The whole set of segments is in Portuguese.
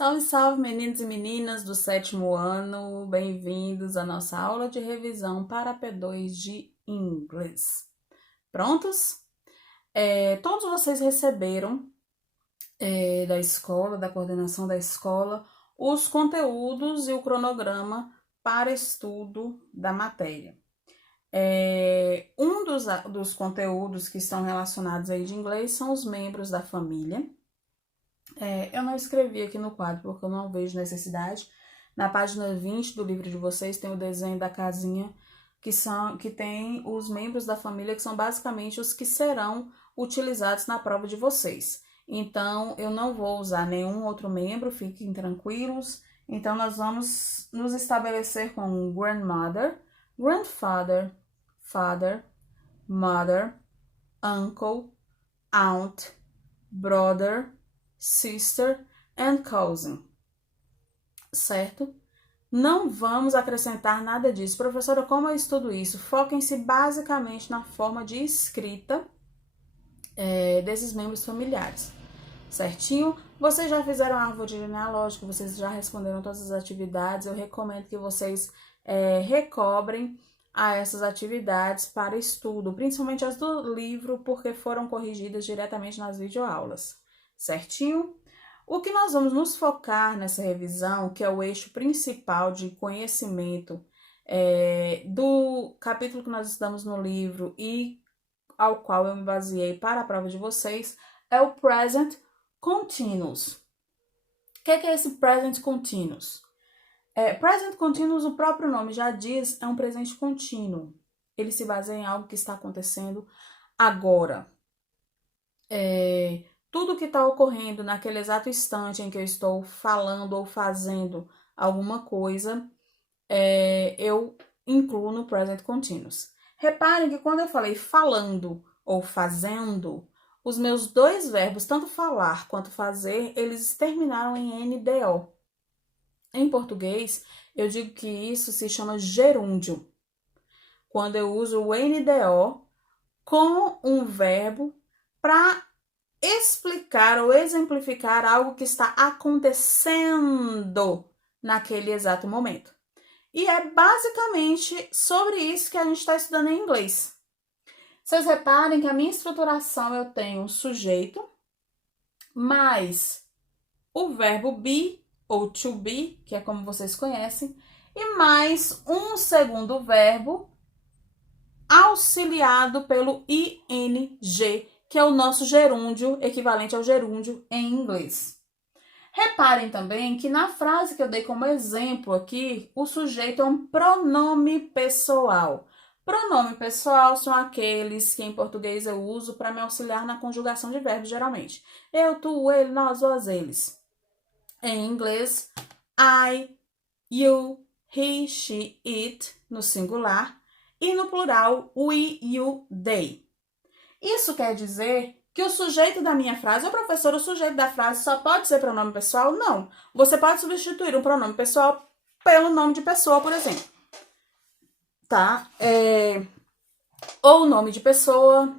Salve, salve, meninos e meninas do sétimo ano, bem-vindos à nossa aula de revisão para P2 de inglês. Prontos? Todos vocês receberam da escola, da coordenação da escola, os conteúdos e o cronograma para estudo da matéria. Um dos conteúdos que estão relacionados aí de inglês são os membros da família. Eu não escrevi aqui no quadro porque eu não vejo necessidade. Na página 20 do livro de vocês tem o desenho da casinha que tem os membros da família, que são basicamente os que serão utilizados na prova de vocês. Então, eu não vou usar nenhum outro membro, fiquem tranquilos. Então, nós vamos nos estabelecer com grandmother, grandfather, father, mother, uncle, aunt, brother, sister and cousin, certo? Não vamos acrescentar nada disso. Professora, como eu estudo isso? Foquem-se basicamente na forma de escrita desses membros familiares, certinho? Vocês já fizeram a árvore genealógica, vocês já responderam todas as atividades. Eu recomendo que vocês recobrem a essas atividades para estudo, principalmente as do livro, porque foram corrigidas diretamente nas videoaulas. Certinho? O que nós vamos nos focar nessa revisão, que é o eixo principal de conhecimento do capítulo que nós estudamos no livro e ao qual eu me baseei para a prova de vocês, é o Present Continuous. O que é esse Present Continuous? Present Continuous, o próprio nome já diz, é um presente contínuo. Ele se baseia em algo que está acontecendo agora. Tudo que está ocorrendo naquele exato instante em que eu estou falando ou fazendo alguma coisa, eu incluo no Present Continuous. Reparem que quando eu falei falando ou fazendo, os meus dois verbos, tanto falar quanto fazer, eles terminaram em NDO. Em português, eu digo que isso se chama gerúndio. Quando eu uso o NDO com um verbo para explicar ou exemplificar algo que está acontecendo naquele exato momento. E é basicamente sobre isso que a gente está estudando em inglês. Vocês reparem que a minha estruturação eu tenho um sujeito mais o verbo be ou to be, que é como vocês conhecem, e mais um segundo verbo auxiliado pelo ing, que é o nosso gerúndio, equivalente ao gerúndio em inglês. Reparem também que na frase que eu dei como exemplo aqui, o sujeito é um pronome pessoal. Pronome pessoal são aqueles que em português eu uso para me auxiliar na conjugação de verbos, geralmente. Eu, tu, ele, nós, vós, eles. Em inglês, I, you, he, she, it, no singular, e no plural, we, you, they. Isso quer dizer que o sujeito da minha frase, ô professor, o sujeito da frase só pode ser pronome pessoal? Não. Você pode substituir um pronome pessoal pelo nome de pessoa, por exemplo. Tá? Ou nome de pessoa,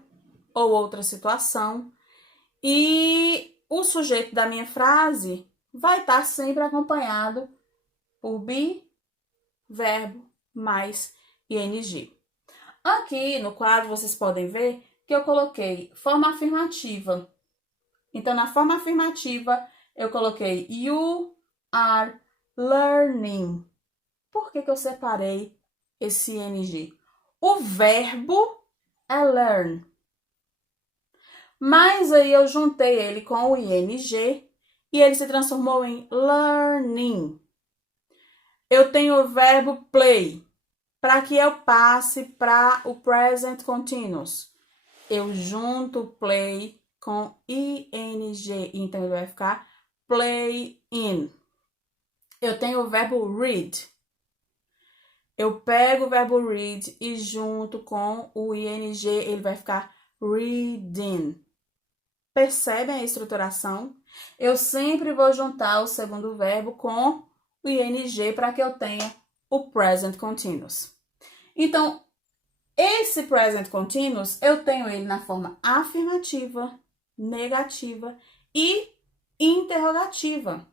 ou outra situação. E o sujeito da minha frase vai estar sempre acompanhado por be, verbo, mais ing. Aqui no quadro vocês podem ver que eu coloquei forma afirmativa. Então, na forma afirmativa, eu coloquei you are learning. Por que eu separei esse ing? O verbo é learn. Mas aí eu juntei ele com o ing e ele se transformou em learning. Eu tenho o verbo play, para que eu passe para o present continuous. Eu junto play com ing, então ele vai ficar playing. Eu tenho o verbo read. Eu pego o verbo read e junto com o ing, ele vai ficar reading. Percebem a estruturação? Eu sempre vou juntar o segundo verbo com o ing para que eu tenha o present continuous. Então, esse present continuous, eu tenho ele na forma afirmativa, negativa e interrogativa.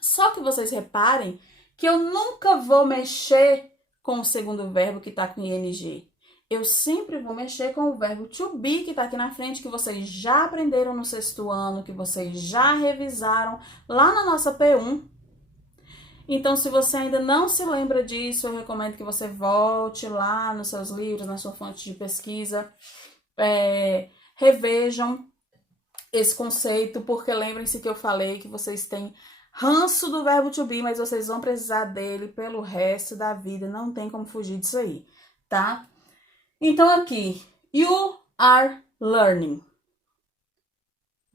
Só que vocês reparem que eu nunca vou mexer com o segundo verbo que está com ing. Eu sempre vou mexer com o verbo to be, que está aqui na frente, que vocês já aprenderam no sexto ano, que vocês já revisaram lá na nossa P1. Então, se você ainda não se lembra disso, eu recomendo que você volte lá nos seus livros, na sua fonte de pesquisa, revejam esse conceito, porque lembrem-se que eu falei que vocês têm ranço do verbo to be, mas vocês vão precisar dele pelo resto da vida, não tem como fugir disso aí, tá? Então aqui, you are learning.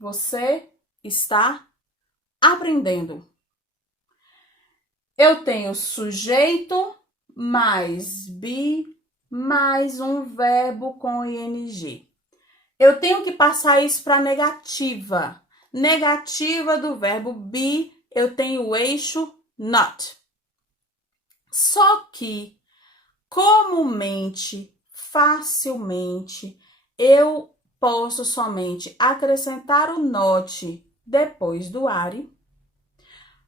Você está aprendendo. Eu tenho sujeito mais be mais um verbo com ing. Eu tenho que passar isso para negativa. Negativa do verbo be, eu tenho o eixo not. Só que, comumente, facilmente, eu posso somente acrescentar o not depois do are,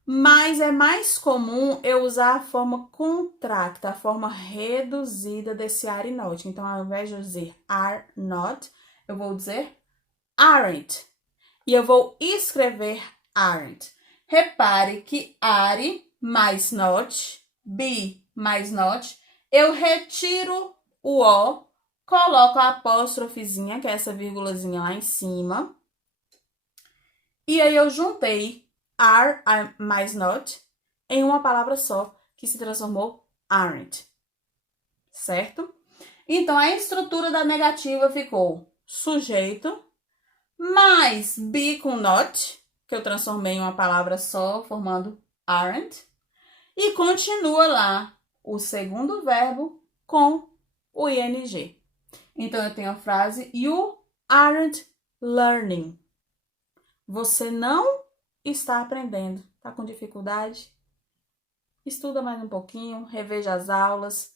mas é mais comum eu usar a forma contracta, a forma reduzida desse are not. Então, ao invés de eu dizer are not, eu vou dizer aren't. E eu vou escrever aren't. Repare que are mais not, be mais not, eu retiro o O, coloco a apóstrofezinha, que é essa vírgulazinha lá em cima, e aí eu juntei are mais not em uma palavra só, que se transformou aren't, certo? Então, a estrutura da negativa ficou sujeito mais be com not, que eu transformei em uma palavra só, formando aren't, e continua lá o segundo verbo com o ing. Então, eu tenho a frase you aren't learning. Você não está aprendendo. Está com dificuldade? Estuda mais um pouquinho, reveja as aulas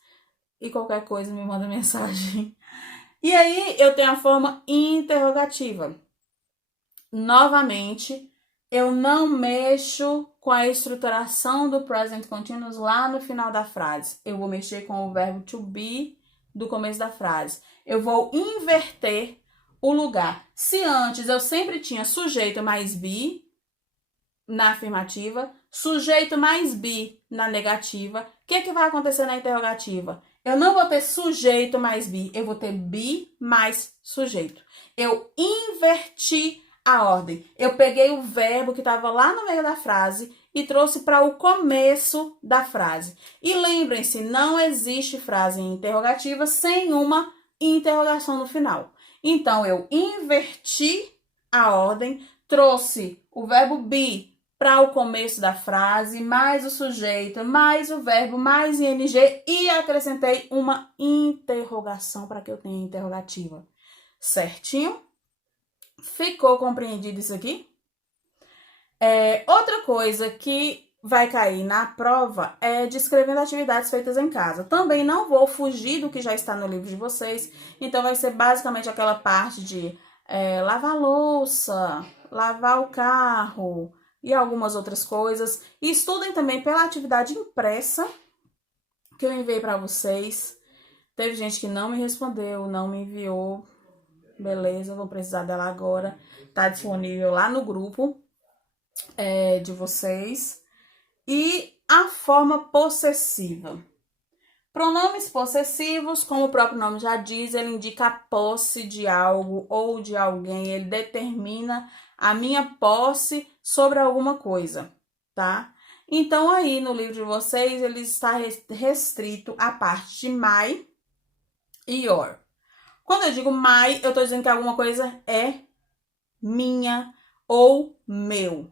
e qualquer coisa me manda mensagem. E aí, eu tenho a forma interrogativa. Novamente, eu não mexo com a estruturação do present continuous lá no final da frase. Eu vou mexer com o verbo to be do começo da frase. Eu vou inverter o lugar. Se antes eu sempre tinha sujeito mais be na afirmativa, sujeito mais be na negativa, o que vai acontecer na interrogativa? Eu não vou ter sujeito mais be, eu vou ter be mais sujeito. Eu inverti a ordem. Eu peguei o verbo que estava lá no meio da frase e trouxe para o começo da frase. E lembrem-se, não existe frase interrogativa sem uma interrogação no final. Então, eu inverti a ordem, trouxe o verbo be para o começo da frase, mais o sujeito, mais o verbo, mais ing e acrescentei uma interrogação para que eu tenha interrogativa. Certinho? Ficou compreendido isso aqui? Outra coisa que vai cair na prova é descrevendo atividades feitas em casa. Também não vou fugir do que já está no livro de vocês, então vai ser basicamente aquela parte de lavar louça, lavar o carro e algumas outras coisas. E estudem também pela atividade impressa que eu enviei para vocês. Teve gente que não me respondeu, não me enviou. Beleza, vou precisar dela agora. Tá disponível lá no grupo de vocês. E a forma possessiva. Pronomes possessivos, como o próprio nome já diz, ele indica a posse de algo ou de alguém. Ele determina a minha posse sobre alguma coisa, tá? Então, aí no livro de vocês, ele está restrito à parte de my e your. Quando eu digo my, eu tô dizendo que alguma coisa é minha ou meu,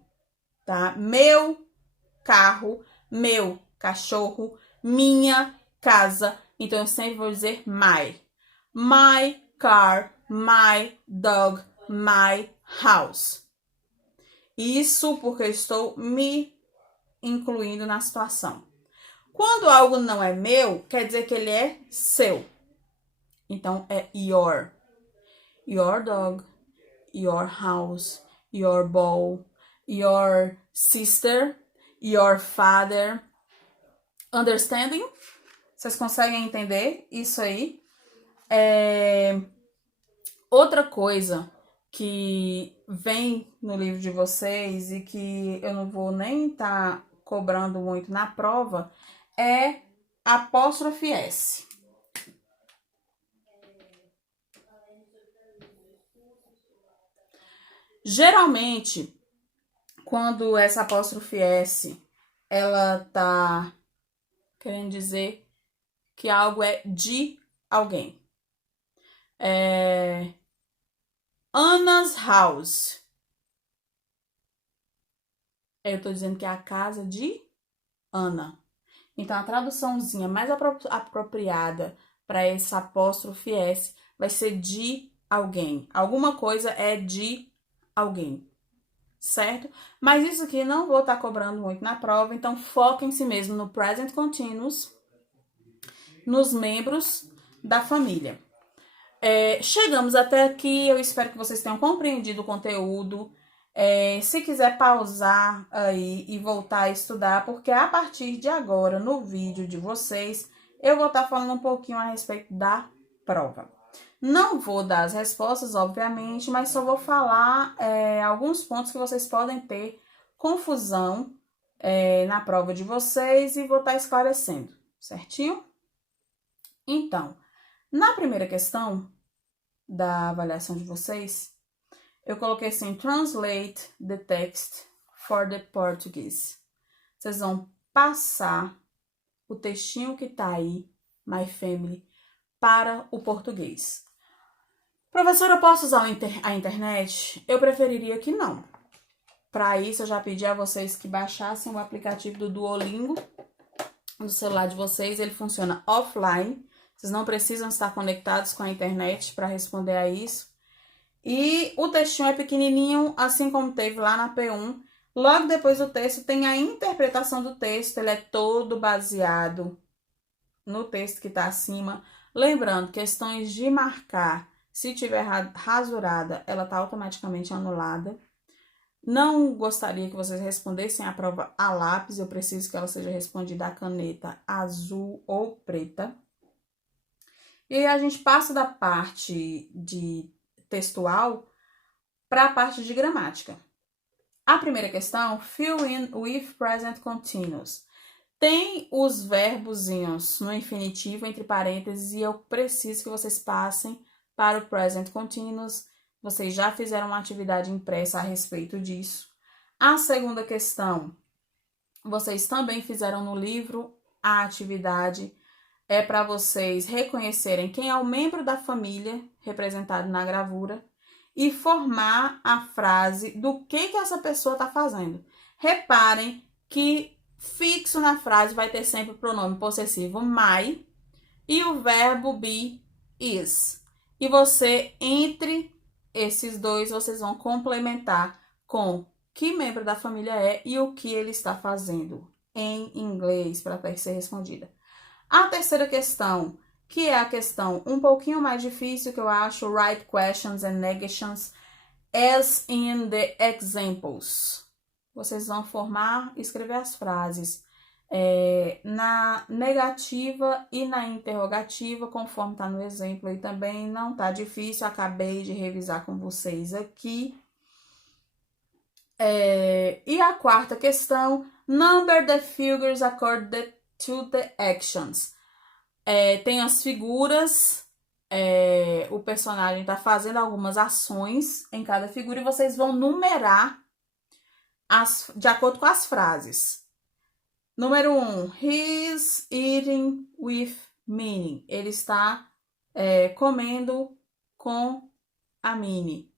tá? Meu carro, meu cachorro, minha casa. Então, eu sempre vou dizer my. My car, my dog, my house. Isso porque eu estou me incluindo na situação. Quando algo não é meu, quer dizer que ele é seu. Então, é your. Your dog, your house, your ball, your sister. your father. Understanding? Vocês conseguem entender isso aí? Outra coisa que vem no livro de vocês e que eu não vou nem estar cobrando muito na prova é apóstrofe S. Geralmente, quando essa apóstrofe S, ela tá querendo dizer que algo é de alguém. Anna's house. Eu tô dizendo que é a casa de Ana. Então, a traduçãozinha mais apropriada para essa apóstrofe S vai ser de alguém. Alguma coisa é de alguém, certo? Mas isso aqui não vou estar cobrando muito na prova, então foquem-se mesmo no present continuous, nos membros da família. Chegamos até aqui, eu espero que vocês tenham compreendido o conteúdo. Se quiser pausar aí e voltar a estudar, porque a partir de agora, no vídeo de vocês, eu vou estar falando um pouquinho a respeito da prova. Não vou dar as respostas, obviamente, mas só vou falar alguns pontos que vocês podem ter confusão na prova de vocês e vou estar esclarecendo, certinho? Então, na primeira questão da avaliação de vocês, eu coloquei assim, translate the text for the Portuguese. Vocês vão passar o textinho que tá aí, My Family, para o português. Professora, eu posso usar a internet? Eu preferiria que não. Para isso, eu já pedi a vocês que baixassem o aplicativo do Duolingo no celular de vocês. Ele funciona offline. Vocês não precisam estar conectados com a internet para responder a isso. E o textinho é pequenininho, assim como teve lá na P1. Logo depois do texto tem a interpretação do texto. Ele é todo baseado no texto que está acima. Lembrando, questões de marcar, se tiver rasurada, ela está automaticamente anulada. Não gostaria que vocês respondessem a prova a lápis. Eu preciso que ela seja respondida a caneta azul ou preta. E a gente passa da parte de textual para a parte de gramática. A primeira questão, fill in with present continuous. Tem os verbozinhos no infinitivo, entre parênteses, e eu preciso que vocês passem para o present continuous. Vocês já fizeram uma atividade impressa a respeito disso. A segunda questão, vocês também fizeram no livro a atividade. É para vocês reconhecerem quem é o membro da família representado na gravura e formar a frase do que essa pessoa está fazendo. Reparem que fixo na frase vai ter sempre o pronome possessivo my e o verbo be, is. E você, entre esses dois, vocês vão complementar com que membro da família é e o que ele está fazendo em inglês para ser respondida. A terceira questão, que é a questão um pouquinho mais difícil, que eu acho, write questions and negations as in the examples. Vocês vão formar e escrever as frases na negativa e na interrogativa, conforme está no exemplo aí também. Não está difícil, acabei de revisar com vocês aqui. E a quarta questão, number the figures according to the actions. Tem as figuras, o personagem está fazendo algumas ações em cada figura e vocês vão numerar de acordo com as frases. Número 1, he's eating with Minnie. Ele está comendo com a Minnie.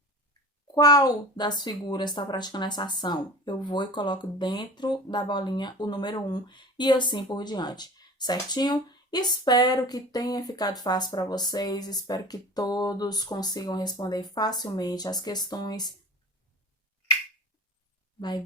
Qual das figuras está praticando essa ação? Eu vou e coloco dentro da bolinha o número 1 e assim por diante. Certinho? Espero que tenha ficado fácil para vocês. Espero que todos consigam responder facilmente as questões. Bye.